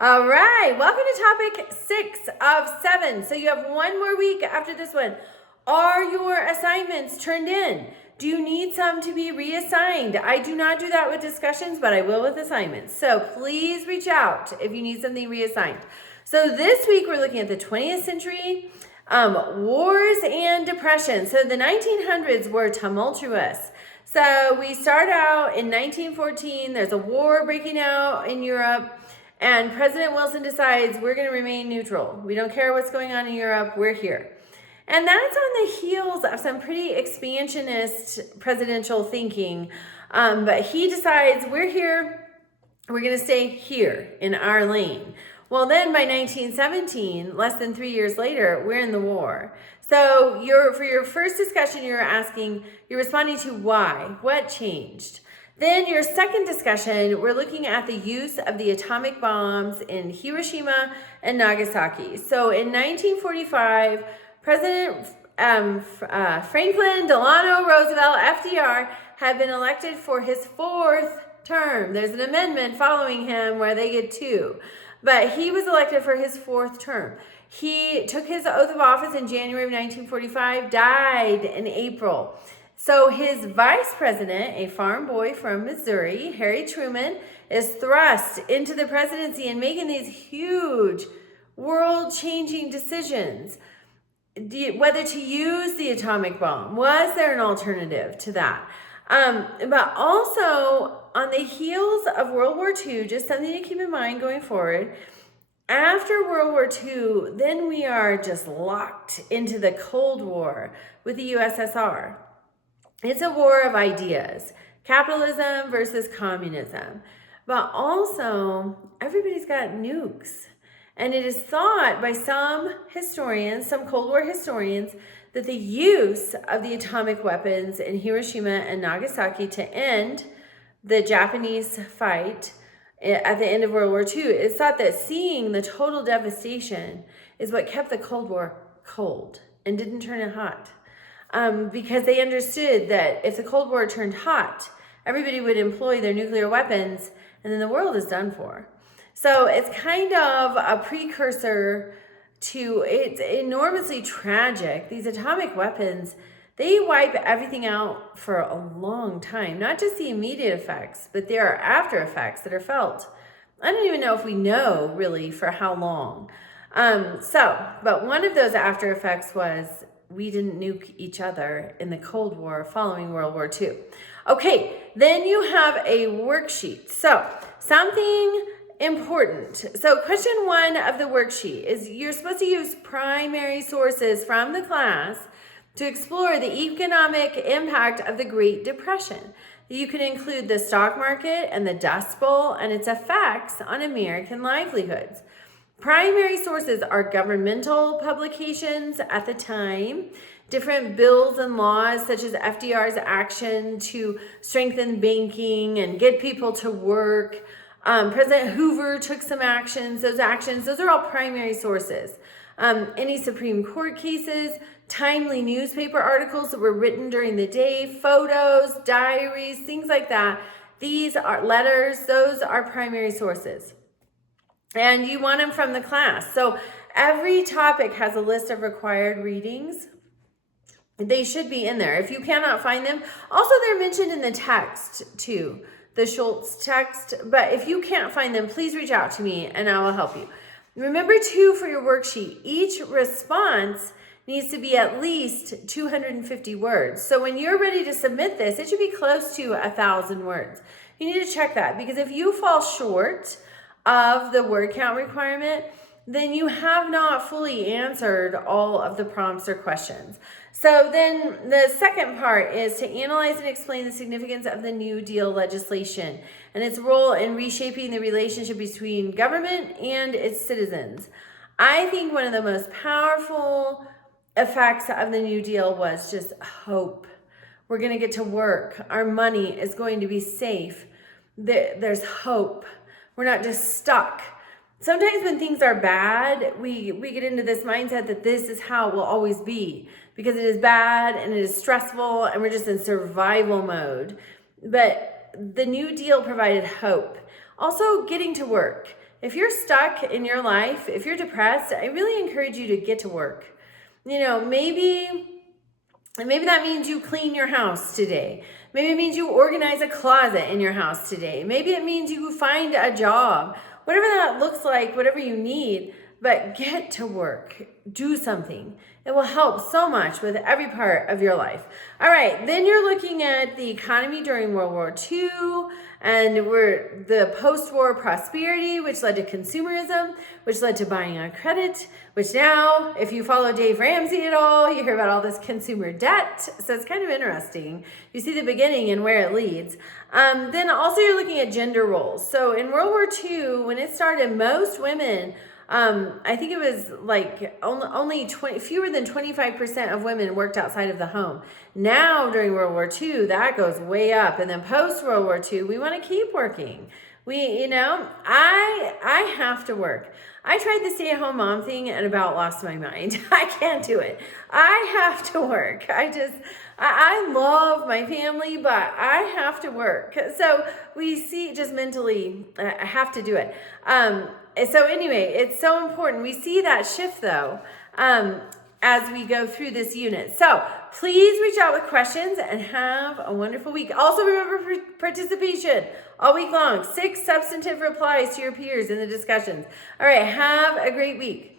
All right, welcome to topic 6 of 7. So you have one more week after this one. Are your assignments turned in? Do you need some to be reassigned? I do not do that with discussions, but I will with assignments. So please reach out if you need something reassigned. So this week we're looking at the 20th century, wars and depression. So the 1900s were tumultuous. So we start out in 1914. There's a war breaking out in Europe. And President Wilson decides we're going to remain neutral. We don't care what's going on in Europe. We're here. And that's on the heels of some pretty expansionist presidential thinking. But he decides we're here. We're going to stay here in our lane. Well, then by 1917, less than 3 years later, we're in the war. So for your first discussion, you're responding to why, what changed. Then your second discussion, we're looking at the use of the atomic bombs in Hiroshima and Nagasaki. So in 1945, President Franklin Delano Roosevelt, FDR, had been elected for his 4th term. There's an amendment following him where they get 2. But he was elected for his 4th term. He took his oath of office in January of 1945, died in April. So his vice president, a farm boy from Missouri, Harry Truman, is thrust into the presidency and making these huge world-changing decisions. Whether to use the atomic bomb, was there an alternative to that? But also on the heels of World War II, just something to keep in mind going forward, after World War II, then we are just locked into the Cold War with the USSR. It's a war of ideas, capitalism versus communism. But also, everybody's got nukes. And it is thought by some historians, some Cold War historians, that the use of the atomic weapons in Hiroshima and Nagasaki to end the Japanese fight at the end of World War II, it's thought that seeing the total devastation is what kept the Cold War cold and didn't turn it hot. Because they understood that if the Cold War turned hot, everybody would employ their nuclear weapons, and then the world is done for. So it's kind of a precursor to, it's enormously tragic. These atomic weapons, they wipe everything out for a long time. Not just the immediate effects, but there are after effects that are felt. I don't even know if we know really for how long. But one of those after effects was we didn't nuke each other in the Cold War following World War II. Okay, then you have a worksheet. So something important. So question 1 of the worksheet is you're supposed to use primary sources from the class to explore the economic impact of the Great Depression. You can include the stock market and the Dust Bowl and its effects on American livelihoods. Primary sources are governmental publications at the time, different bills and laws such as FDR's action to strengthen banking and get people to work. President Hoover took some actions. Those are all primary sources. Any Supreme Court cases, timely newspaper articles that were written during the day, photos, diaries, things like that. These are letters. Those are primary sources. And you want them from the class. So every topic has a list of required readings. They should be in there. If you cannot find them, also they're mentioned in the text too, the Schultz text. But if you can't find them, please reach out to me and I will help you. Remember too, for your worksheet, each response needs to be at least 250 words. So when you're ready to submit this, it should be close to 1,000 words. You need to check that because if you fall short of the word count requirement, then you have not fully answered all of the prompts or questions. So then the second part is to analyze and explain the significance of the New Deal legislation and its role in reshaping the relationship between government and its citizens. I think one of the most powerful effects of the New Deal was just hope. We're going to get to work. Our money is going to be safe. There's hope. We're not just stuck. Sometimes when things are bad, we get into this mindset that this is how it will always be because it is bad and it is stressful and we're just in survival mode. But the New Deal provided hope. Also, getting to work. If you're stuck in your life, if you're depressed, I really encourage you to get to work. Maybe that means you clean your house today. Maybe it means you organize a closet in your house today. Maybe it means you find a job. Whatever that looks like, whatever you need, but get to work. Do something. It will help so much with every part of your life. All right, then you're looking at the economy during World War II, and the post-war prosperity, which led to consumerism, which led to buying on credit, which now, if you follow Dave Ramsey at all, you hear about all this consumer debt. So it's kind of interesting. You see the beginning and where it leads. Then also you're looking at gender roles. So in World War II, when it started, most women, I think it was like fewer than 25% of women worked outside of the home. Now during World War II, that goes way up. And then post World War II, we want to keep working. I have to work. I tried the stay-at-home mom thing and about lost my mind. I can't do it. I have to work. I love my family, but I have to work. So we see just mentally, I have to do it. So anyway, it's so important. We see that shift though, as we go through this unit. So please reach out with questions and have a wonderful week. Also remember participation all week long. 6 substantive replies to your peers in the discussions. All right, have a great week.